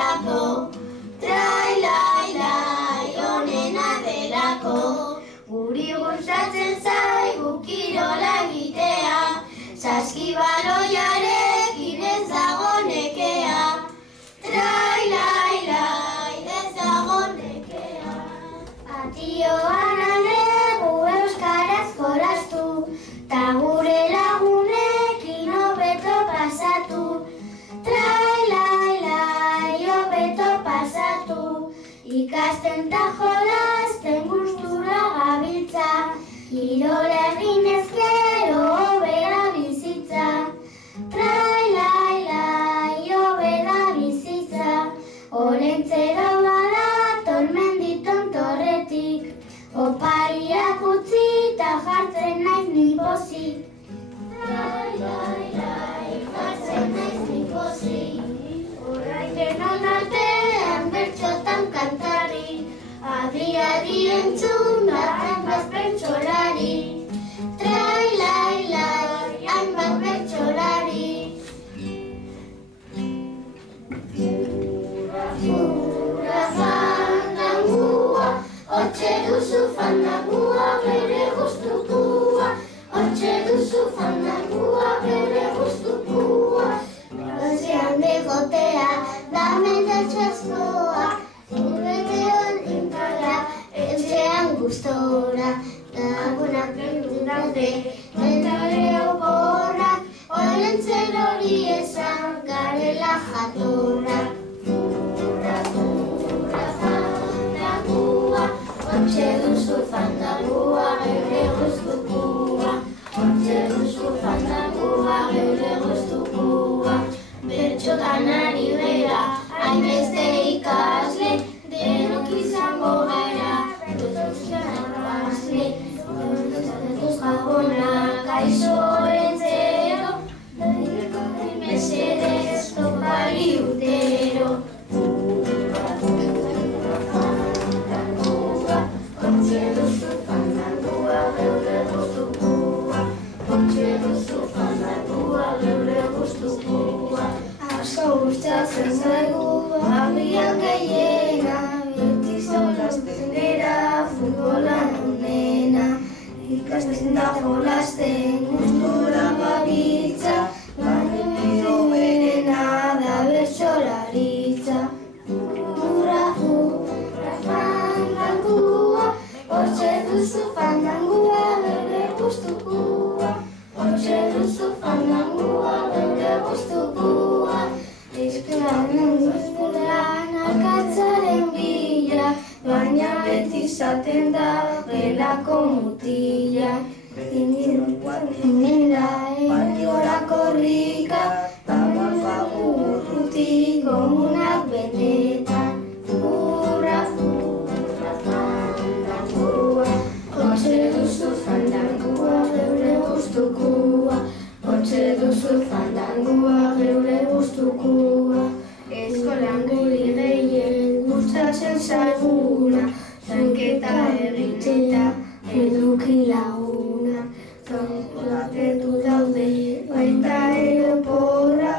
delako, trailai onena delako, guri gustatzen zaigu kirola egitea, saskibaloiarekin ez dago nekea, trailai ez dago nekea. Patioan alegu euskaraz jolastu, ta gure lagunekin hobeto pasatu, trailai hobeto pasatu, ikasten ta jolasten gustura gabiltza, kirola egin ezkero hobera bizitza, trailai hobera bizitza, olentzero badator menditon torretik, opariak utzi ta jartzen naiz ni pozik, trailai jartzen naiz ni pozik, orain denon artean bertxotan kantari, adi entzun da hainbat bertsolari, trailai hainbat bertsolari. Fura fandangua, hortxe duzu fandangua bere gustukua, hortxe duzu fandangua bere gustukua, gozean degotea da mendatxo askoa, Uretean inkala, etxean gustora, lagunak bildun daude, mentare oporrak, olentzero hori esan garela jatorrak. Fura fandangua, hortxe duzu fandangua geure gustukua, hortxe duzu fandangua geure gustukua, bertxotan ari bera, hainbeste ikasle, denok izango gara, bertxotan arrasle, bertxotatuz gabona, kaixo entzero, mesedez topari urtero. Hortxe duzu fandangua geure gustukua, hortxe duzu fandangua geure gustukua, asko gustatzen zaigu agian gehiena, beti jolasten gera futbolan onena, ikasten da jolasten gustura gabiltza, baina berena da bertsolaritza. Fura fandangua, hortxe duzu fandangua geure gustukua, hortxe duzu fandangua geure gustukua, izkulan alkatzaren bila, baina beti izaten da gelako mutila, inda egiorako rika, bagoafagu urrutik komunak benetan. Fura fandangua, hortxe duzu fandangua geure gustukua, hortxe duzu fandangua geure gustukua, eskolan guri gehien gustatzen zaiguna, zanketa egitea eduki laguna, zankatu daude baita eroporra,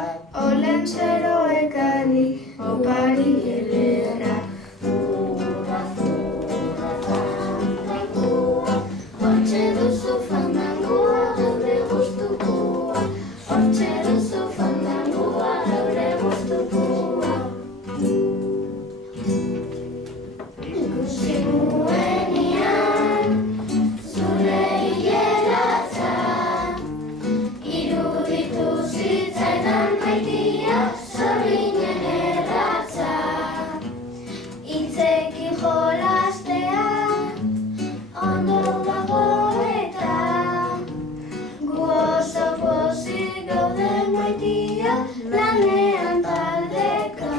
olentzero ekarri opari ederra. Fura fandangua, hortxe duzu fandangua geure gustukua, hortxe duzu fandangua geure gustukua. Ikusi nuenean zure hileratza, iruditu zitzaidan maitia zorrinen erratza, hitzekin jolastea ondo dago eta gu oso pozik gaude maitia lanean taldeka.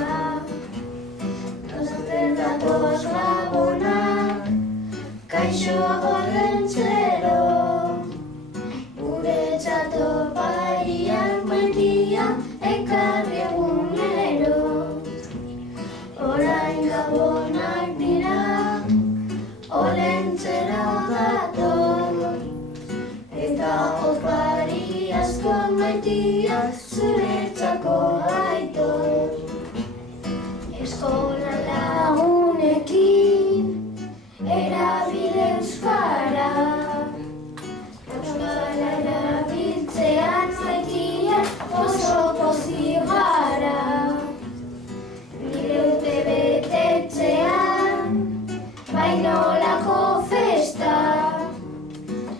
Datoz lagunak, kaixo olentzero, gure txatopariak maitia ekarri egunero. Orain gabonak dira, olentzero dator, eta opari asko maitia zuretzako aitor. eskola lagunekin erabile euskara. Euskara erabiltzean maitia oso pozik gara. Nire urte betetzean bainolako festa.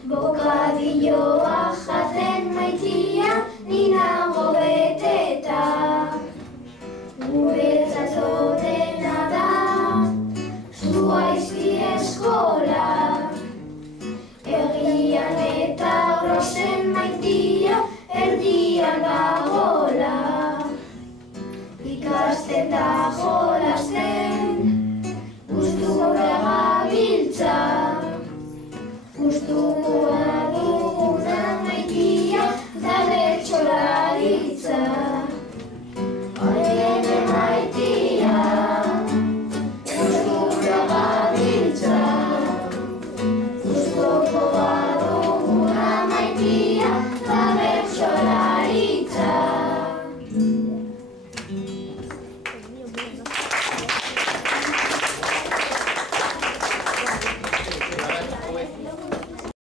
Bokadilloa jaten maitia ninago beteta. Guretzat dena da Zuaizki eskola. Egian eta grosen maitia erdian dagola. Ikasten da jolasten gustu gora gabiltza. Gustu